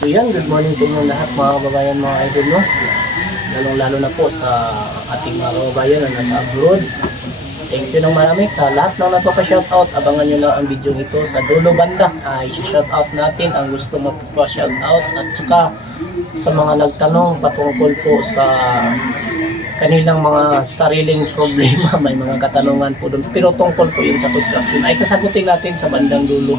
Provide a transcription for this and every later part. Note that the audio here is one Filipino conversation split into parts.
So yan, good morning sa inyong lahat mga kababayan, mga idol, no? Lalong-lalo na po sa ating mga kababayan na nasa abroad. Thank you ng marami sa lahat ng nagpapa-shoutout. Abangan nyo lang ang video ito sa dulo banda. I-shoutout natin ang gusto magpa-shoutout at saka sa mga nagtanong patungkol po sa kanilang mga sariling problema. May mga katanungan po doon. Pero tungkol po yun sa construction ay sasagutin natin sa bandang dulo.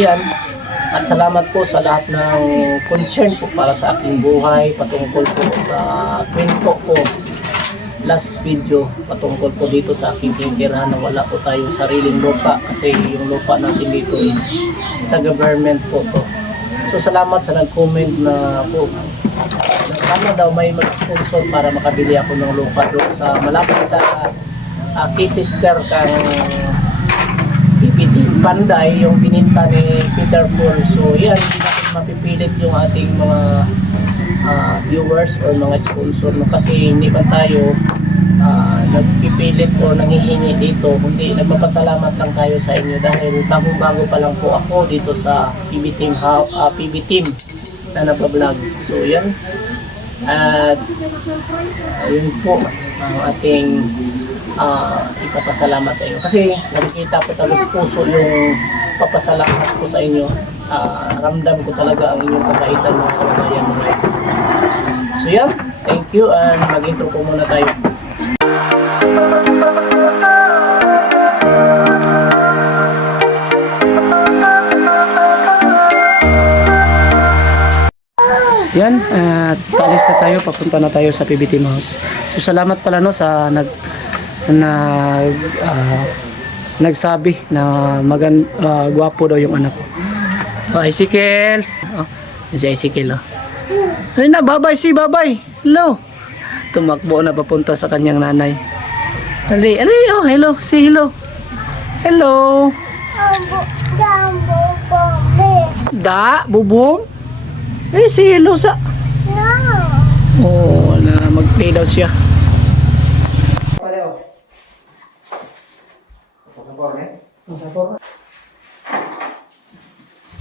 Yan. At salamat po sa lahat ng concern po para sa aking buhay patungkol po sa kwento ko last video patungkol po dito sa aking tinitirahan na wala po tayong sariling lupa kasi yung lupa natin dito is sa government po to. So salamat sa nag-comment na po sana daw may mag-sponsor para makabili ako ng lupa doon sa malapit sa kay sister kang PPT Panday yung bininta ni Peter Paul. So yan, hindi natin mapipilit yung ating mga viewers or mga sponsor no? Kasi hindi pa tayo nagpipilit o nanghihingi dito, kundi nagpapasalamat lang tayo sa inyo dahil bagong-bago pa lang po ako dito sa PB Team na nagpa-vlog. So yan, at yun po ang ating ipapasalamat sa inyo kasi nakikita ko talos puso yung papasalamat ko sa inyo. Ramdam ko talaga ang inyong kabaitan mga kababayan mga ito. So yan, thank you and mag-intro po muna tayo. Yan, at paalis na tayo, papunta na tayo sa PB Team House. So salamat pala no sa nagsabi na gwapo daw yung anak ko. Ezekiel. Si Ezekiel. Ay na, babay. Hello. Tumakbo na papunta sa kanyang nanay. Ali, oh, hello. Say hello. Hello. Da, bubong. Si hello sa. Oh, na mag-play daw siya.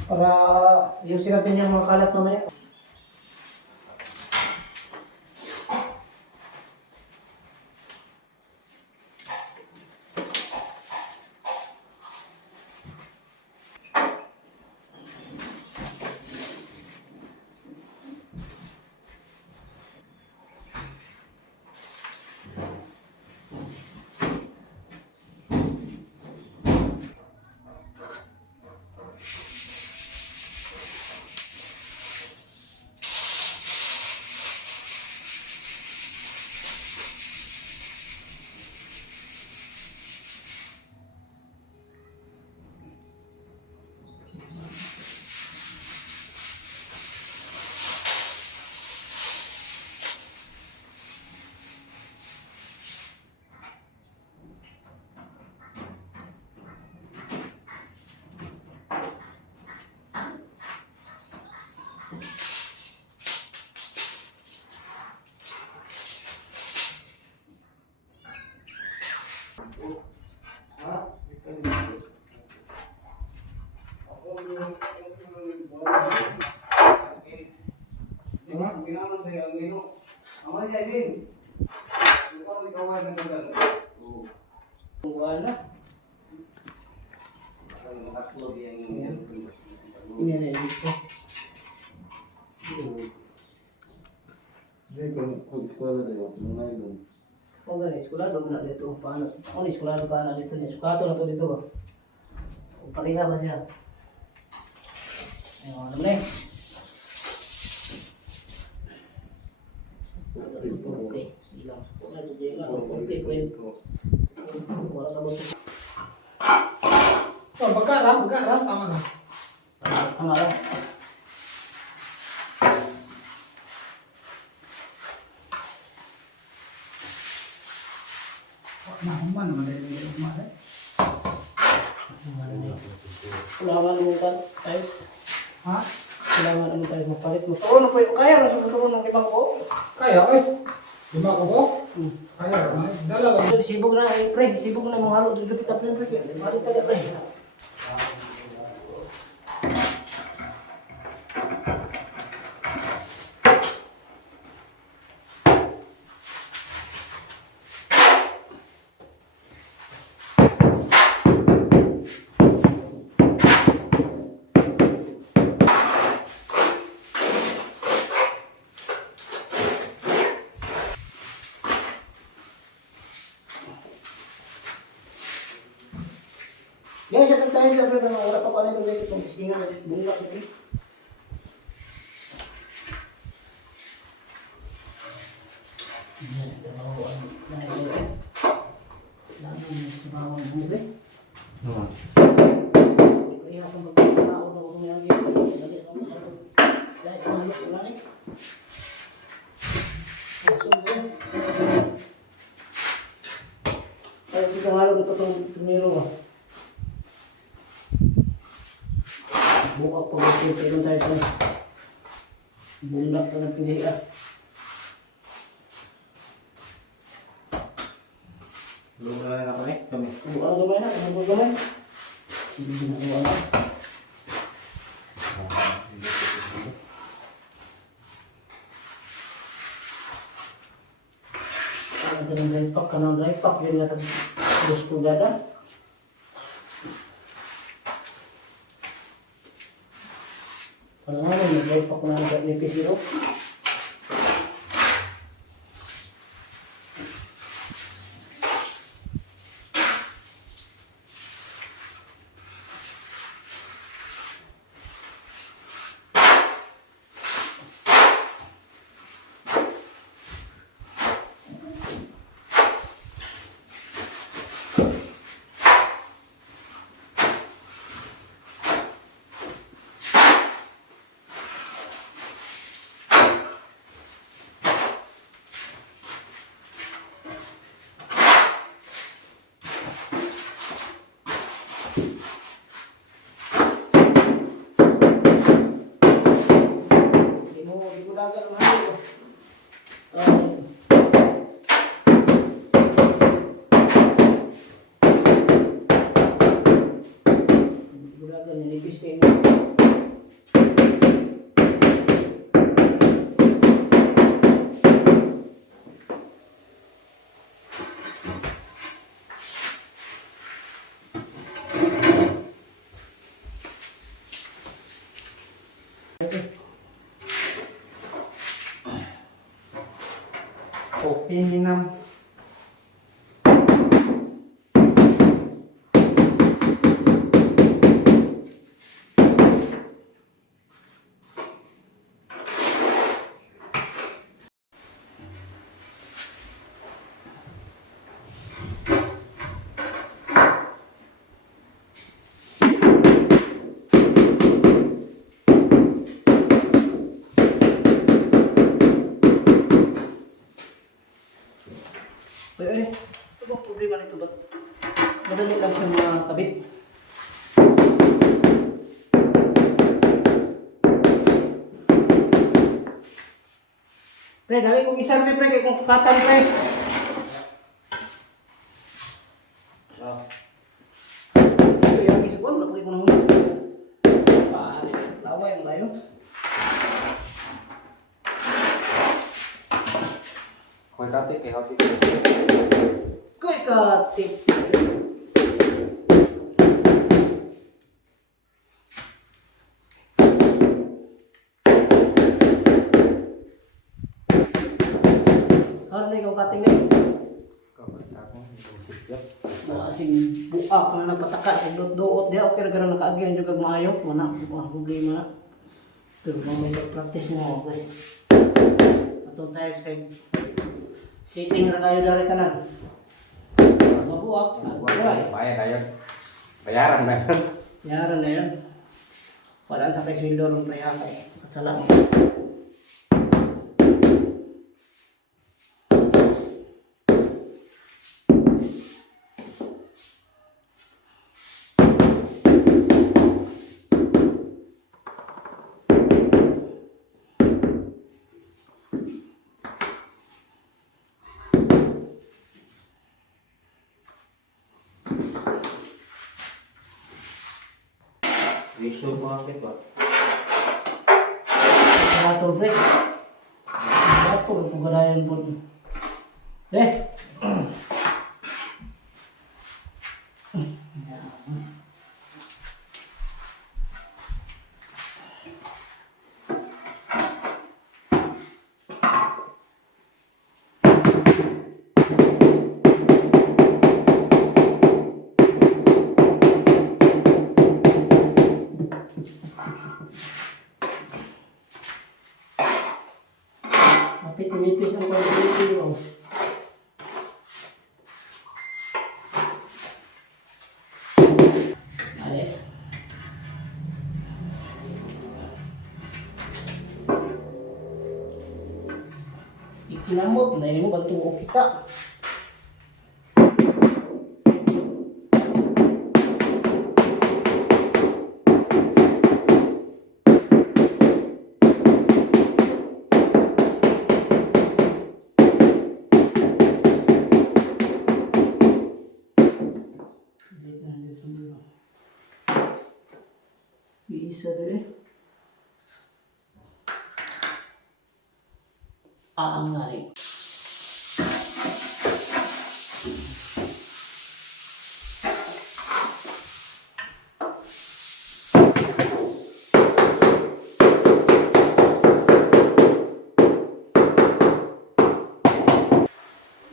Para ayusin natin yung mga kalat mamaya. Wala. Ini na ito. Sekolah dong nak dito paano? Ni sekolah paano dito ni sukato na to dito ba? Pareha ba siya? Ano na? Okay. Ilang. Wala din lang. Okay, kwento. Wala ka ba? Oh, pagkaram, tama na. Tama lang. Naman naman dahil umahay. Kailangan mo ba guys? Ha? Kailangan mo tayo mapalit mo. Turo na po yung kaya na sumuturo ng ibang ko. Kaya eh. Lima ko po? Kaya naman. Dalawa. Sibog na pre, sibog na mong halo dito pitap pre. Mari taga pre. may sabi na wala pa pa rin ulit itong pistingan ulit bunga ulit. Yan, trabaho ang nahiwa. Lalo mas trabaho ang buhay. Kaya akong magtrabaho na akong nangyayon. Dali ako na ako. Dahil ako na wala rin. Masog yan. Ay, hindi ka halo nito itong tumiro mo. Buka pa mag-pinta lang tayo sa bundak na ng pilihan. Lumayan na ako kami. Ano gamay na? Ano gamay? Sige na ko ano. Ada ng dry pack, kanang dry pack yun nga tag-dos pulgada. Parang nga may dry pack na nipis nito. Di mo dagat ang halo. Di mo dagat, nilipis kayo. Open din nam. Ay, ano ba problema nito? Ba't madali lang siya mga kabit? Pre, dali kong isa pre, kay kung katan pre. Ito yung isip ko, napagay ko na huli. Pare, laway mo kayo. Koy kate kay hati. Kuy katik. Ano na ikaw kating na yun? Kapag ako isip. Mga asing buak na nagpataka, duot diya, okay na ganun nakaagyan yung kag maayo, wala, problema na. Pero may practice mo, okay. Atong tayo sa sitting na kayo dari tanan. Mabuak, buhay. Bayar tayo. Bayaran na yun. Yaran na yun. Wala sa kay sweldo ng preha kay kasalan. Visual mo akit ba? Motor brake. Motor kung ganayan po. Kapit nipis ang quality mo. Ale. Ikinamot, na mo bantuo kita. Bisa deh. Ang ngari.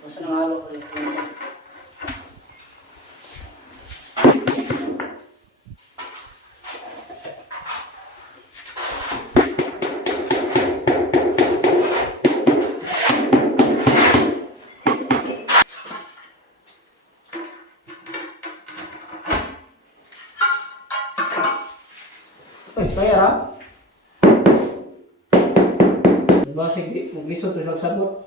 Basta nangalo ko rin. Bayar ha? Diba sige, mag-lisod ito lang sabot.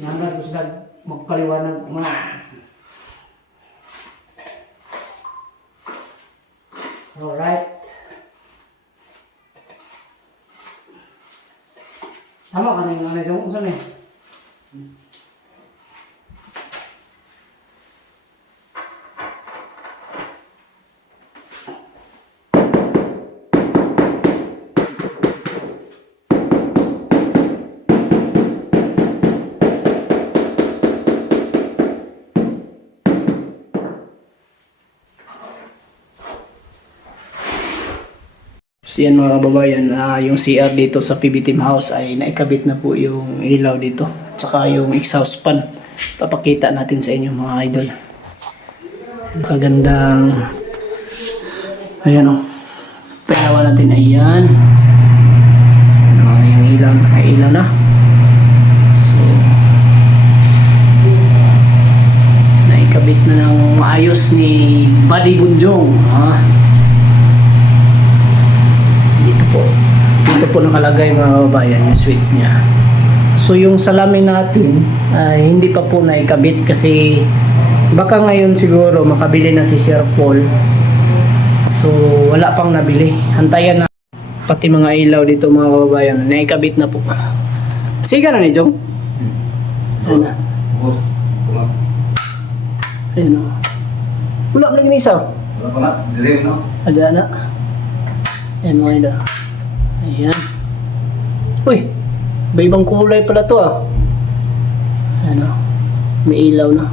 Nyangan ko sila magpaliwanag mga. Alright. Tama ka na yung anay yung usan eh. So yan mga kababayan, yung CR dito sa PB Team House ay naikabit na po yung ilaw dito. Tsaka yung exhaust fan. Papakita natin sa inyo mga idol. Kagandang, ayan o. Pinawa natin, ayan. Yung ilaw, ay ilaw na. So, naikabit na ng maayos ni Buddy Bunjong. Dito po nakalagay mga kababayan yung switch niya. So yung salamin natin ay hindi pa po naikabit kasi baka ngayon siguro makabili na si Sir Paul. So wala pang nabili. Hantayan na pati mga ilaw dito mga kababayan. Naikabit na po. Siga na ni Jong? Ayan na. Ayan o. Wala mo lagi isa. Wala pa na, dilim no? Ada na. Ayan mga ilaw. Ayan. Uy, may ibang kulay pala to ah. Ano, may ilaw na.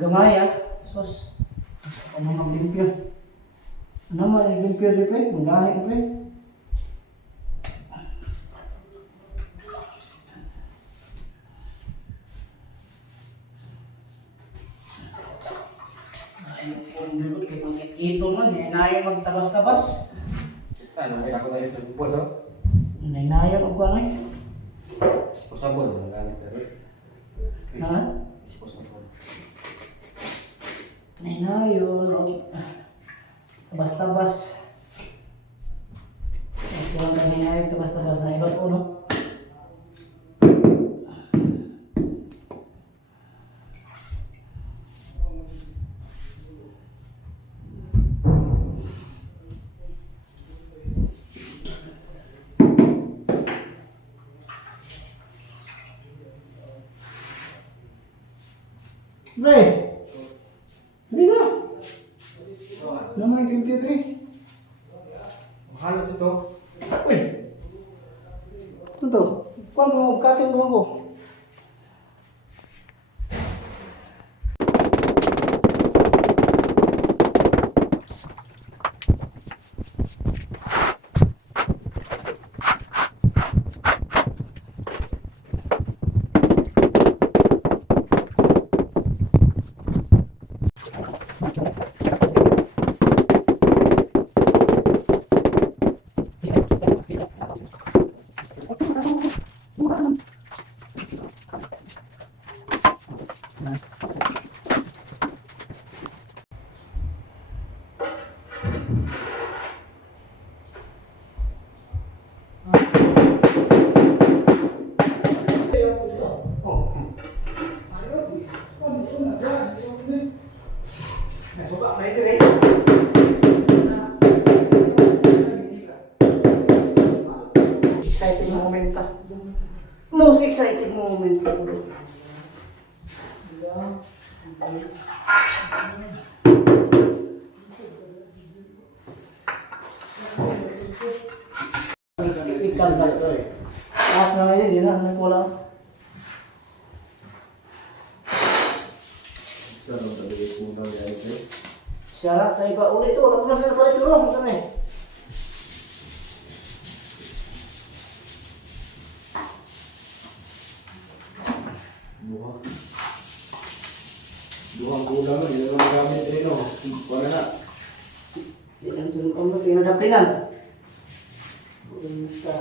Gamay ah. Sos. Ano maglimpyo? Ano maglimpyo di pre? Magahin pre. Ito man, hinayang magtabas-tabas. Ano, may ako tayo sa bupos, oh. Hinayang ako ano eh. Pusabol, nagamit na rin. Ha? Pusabol. Hinayang. Tabas-tabas. Ito lang kang hinayang tabas-tabas na iba't uno. Pre, hindi ka. Naman yung computer eh. Mahal ito. Uy! Ano to? Kuhan mo, katin mo ako. Exciting moment pa. Most exciting moment pa. Ikan ba ito eh? Taas na ngayon, yun na, nagkulang. Siya, tayo pa ulit ito. Ano ba pala ito? Ano ba ito? Duhang kulang na, yun ang gamit rin o. Wala na. Yan, dun ko mo, tinadapinan. Punta.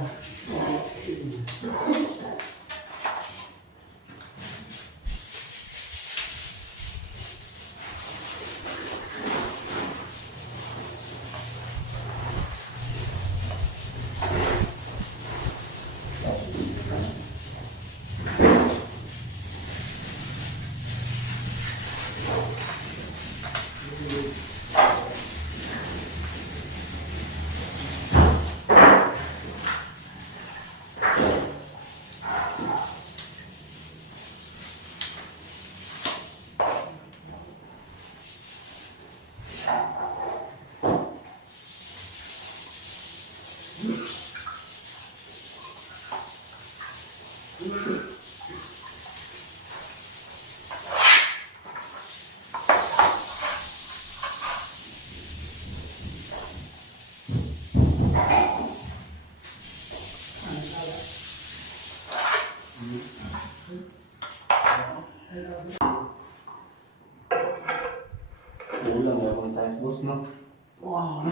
Ulang, wala kong tayo sa boss, no? Wow.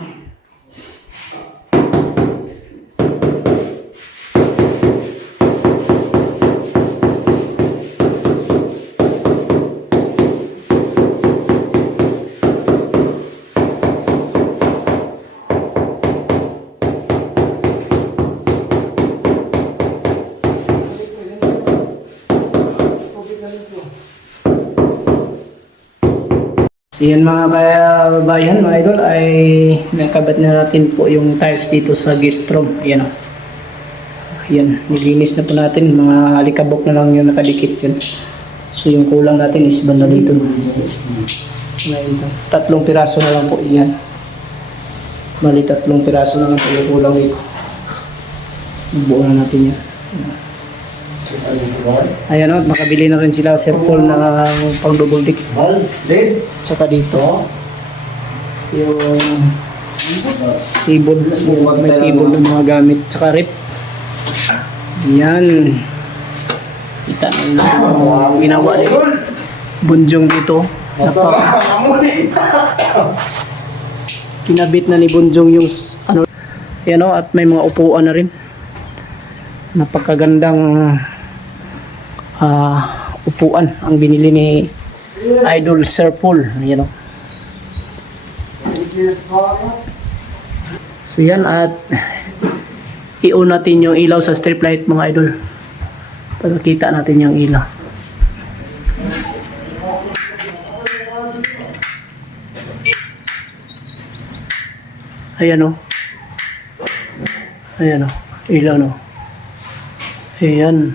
So yan mga bayan, mga idol, ay nakabat na natin po yung tiles dito sa guest room. Ayan o. Ayan, nilinis na po natin. Mga alikabok na lang yung nakadikit dyan. So yung kulang natin is banda dito. Ngayon, 3 piraso na lang po yan. Bali 3 piraso na lang po yung kulang dito. Buo na natin yan. Ayan o, makabili na rin sila Sir Paul na pang double dick. Saka dito, yung table, may table ng mga gamit. Saka rip. Yan. Kita na yung ginawa ni Bunjong dito. Kinabit na ni Bunjong yung ano. Yan o, at may mga upuan na rin. Napakagandang upuan ang binili ni Idol Sir Paul. Ayan o. So yan, at i-on natin yung ilaw sa strip light mga idol para kita natin yung ilaw. Ayan o. Ayan o. Ilaw no. Ayan.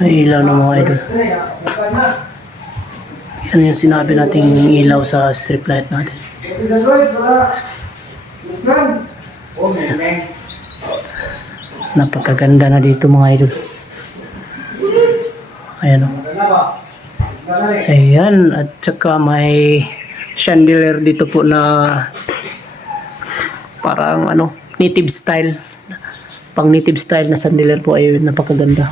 May ilaw ng mga idol. Yan yung sinabi nating ilaw sa strip light natin. Napakaganda na dito mga idol. Ayan o. Ayan. At saka may chandelier dito po na parang ano, native style. Pang native style na chandelier po ay napakaganda.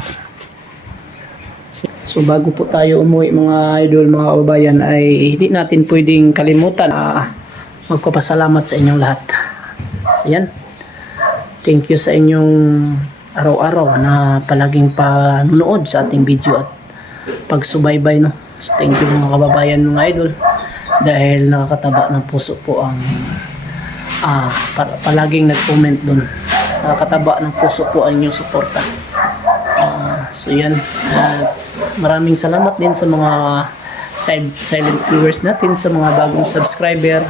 So bago po tayo umuwi mga idol, mga kababayan, ay hindi natin pwedeng kalimutan magpapasalamat sa inyong lahat. So yan. Thank you sa inyong araw-araw na palaging panunood sa ating video at pagsubaybay, no. So thank you mga kababayan, mga idol, dahil nakakataba ng puso po ang palaging nag-comment doon. Nakakataba ng puso po ang inyong suporta. So yan. Maraming salamat din sa mga silent viewers natin, sa mga bagong subscriber,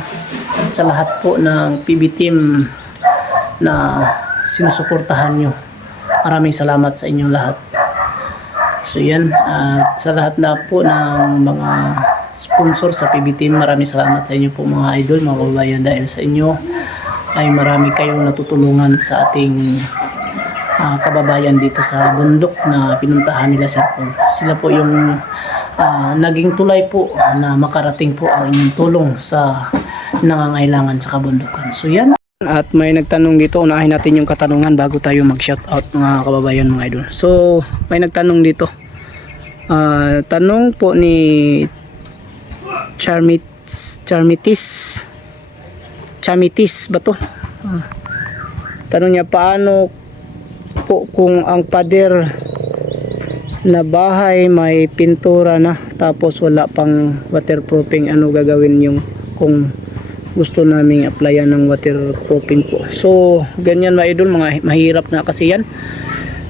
at sa lahat po ng PB team na sinusuportahan nyo. Maraming salamat sa inyong lahat. So yan, at sa lahat na po ng mga sponsor sa PB team, maraming salamat sa inyo po mga idol, mga kababayan, dahil sa inyo ay marami kayong natutulungan sa ating kababayan dito sa bundok na pinuntahan nila Sir Paul. Sila po yung naging tulay po na makarating po ang inyong tulong sa nangangailangan sa kabundukan. So yan. At may nagtanong dito, unahin natin yung katanungan bago tayo mag-shoutout mga kababayan, mga idol. So may nagtanong dito. Tanong po ni Chamitis ba to? Tanong niya, paano po kung ang pader na bahay may pintura na tapos wala pang waterproofing, ano gagawin yung kung gusto naming applyan ng waterproofing po? So ganyan mga idol, mga mahirap na kasi yan,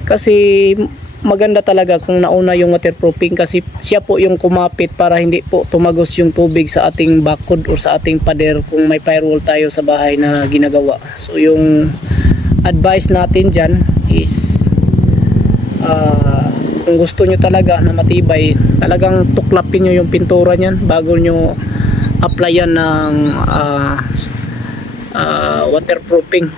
kasi maganda talaga kung nauna yung waterproofing, kasi siya po yung kumapit para hindi po tumagos yung tubig sa ating bakod o sa ating pader kung may firewall tayo sa bahay na ginagawa. So yung advice natin dyan is kung gusto nyo talaga na matibay, talagang tuklapin nyo yung pintura nyan bago nyo applyan ng waterproofing,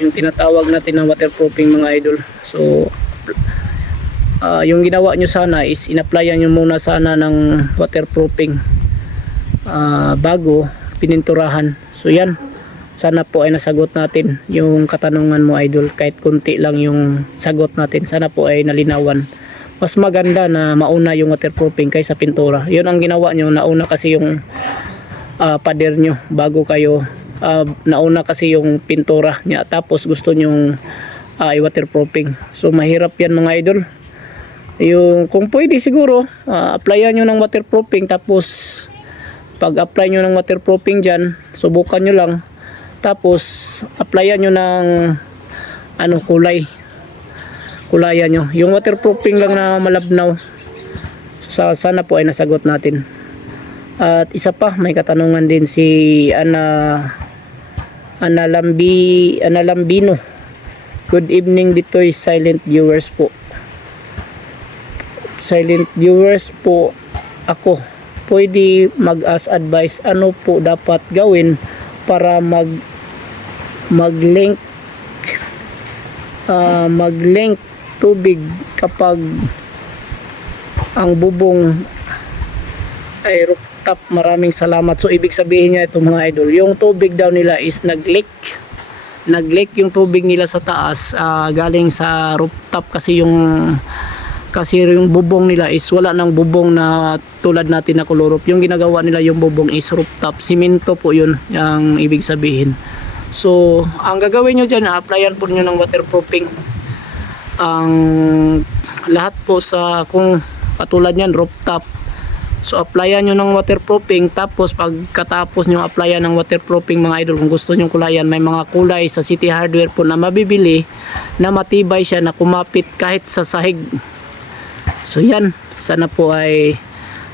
yung tinatawag natin na waterproofing mga idol. So yung ginawa nyo sana is inapplyan nyo muna sana ng waterproofing bago pininturahan. So yan, sana po ay nasagot natin yung katanungan mo idol, kahit kunti lang yung sagot natin, sana po ay nalinawan. Mas maganda na mauna yung waterproofing kaysa pintura. Yun ang ginawa nyo, nauna kasi yung pader nyo bago kayo nauna kasi yung pintura niya, tapos gusto nyong i-waterproofing. So mahirap yan mga idol. Yung kung pwede siguro applyan nyo ng waterproofing, tapos pag apply nyo ng waterproofing dyan, subukan nyo lang, tapos applyan nyo ng kulayan nyo yung waterproofing lang na malabnaw. So sana po ay nasagot natin. At isa pa, may katanungan din si Ana Lambino. Good evening, dito is silent viewers po. Silent viewers po ako. Pwede mag-ask advice ano po dapat gawin para mag-link tubig kapag ang bubong ay rooftop. Maraming salamat. So ibig sabihin niya ito mga idol, yung tubig daw nila is nag-leak yung tubig nila sa taas, galing sa rooftop kasi yung bubong nila is wala nang bubong na tulad natin na kulurop. Yung ginagawa nila yung bubong is rooftop, simento po yun ang ibig sabihin. So ang gagawin nyo dyan, applyan po nyo ng waterproofing ang lahat po sa, kung katulad yan rooftop. So applyan nyo ng waterproofing, tapos pagkatapos nyo applyan ng waterproofing mga idol, kung gusto nyo kulayan, may mga kulay sa City Hardware po na mabibili na matibay siya na kumapit kahit sa sahig. So yan, sana po ay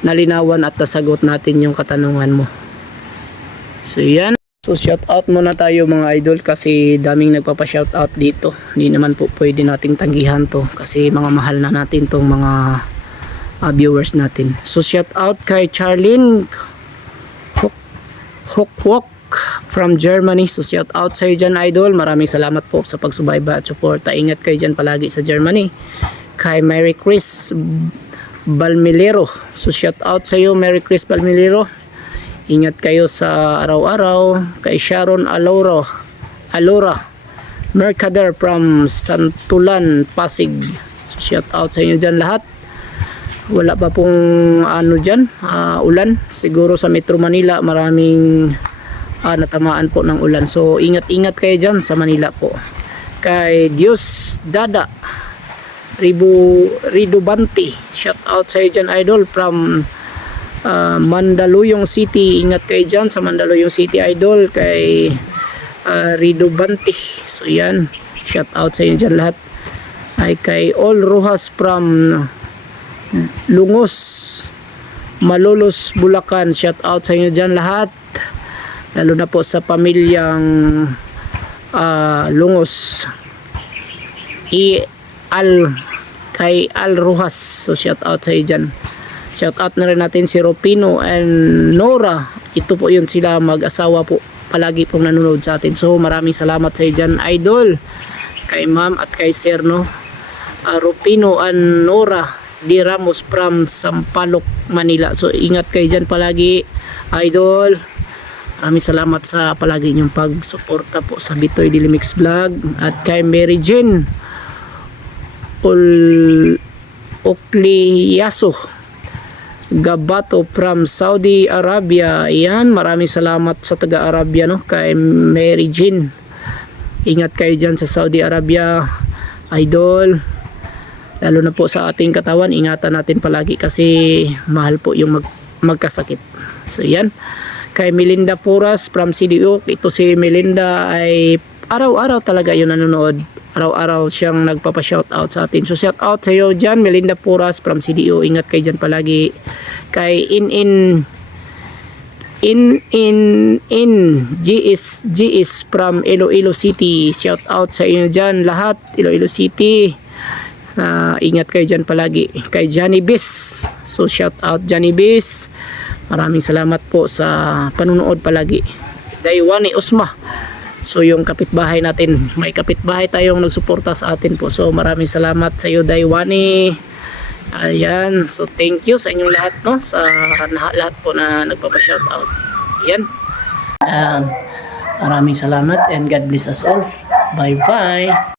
nalinawan at nasagot natin yung katanungan mo. So yan. So shout out muna tayo mga idol kasi daming nagpapa-shout out dito. Hindi naman po pwede nating tanggihan to kasi mga mahal na natin tong mga viewers natin. So shout out kay Charlene Hokwok from Germany. So shout out sa iyo dyan idol. Maraming salamat po sa pagsubayba at suporta. Ingat kayo dyan palagi sa Germany. Kay Mary Chris Balmilero. So shout out sa iyo Mary Chris Balmilero. Ingat kayo sa araw-araw. Kay Sharon Alora Mercader from Santulan, Pasig. So shout out sa inyo dyan lahat. Wala pa pong dyan, ulan. Siguro sa Metro Manila maraming natamaan po ng ulan. So ingat-ingat kayo dyan sa Manila po. Kay Diyos Dada Ridobanti, shout out sa iyo dyan idol from Mandaluyong City. Ingat kayo dyan sa Mandaluyong City idol. Kay Ridobanti. So yan, shout out sa iyo dyan lahat. Ay kay All Rojas from Lungos Malolos, Bulacan, shout out sa inyo dyan lahat, lalo na po sa pamilyang Lungos kay Al Rojas. So shout out sa iyo dyan. Shout out na rin natin si Ropino and Nora. Ito po yun, sila mag-asawa po, palagi pong nanonood sa atin. So maraming salamat sa iyo dyan idol, kay ma'am at kay sir Ropino and Nora Di Ramos from Sampaloc, Manila. So ingat kayo dyan palagi idol. Maraming salamat sa palagi niyong pagsuporta po sa Bitoy Dilimix Vlog. At kay Mary Jane Okliyaso Gabato from Saudi Arabia. Yan, maraming salamat sa taga-Arabia kay Mary Jane. Ingat kayo dyan sa Saudi Arabia idol. Lalo na po sa ating katawan, ingatan natin palagi kasi mahal po yung magkasakit. So yan, kay Melinda Puras from CDO. Ito si Melinda ay araw-araw talaga yung nanonood. Araw-araw siyang nagpapa-shoutout sa atin. So shout out sa iyo dyan Melinda Puras from CDO. Ingat kayo dyan palagi. Kay GS from Iloilo City. Shout out sa inyo dyan lahat, Iloilo City. Ingat kayo dyan palagi. Kay Johnny Bis. So shout out Johnny Bis. Maraming salamat po sa panunood palagi. Daywani Usma. So yung kapitbahay natin, may kapitbahay tayong nagsuporta sa atin po. So maraming salamat sa iyo Daywani. Ayan, so thank you sa inyong lahat sa lahat po na nagpapa-shoutout. Ayan. Maraming salamat and God bless us all. Bye bye.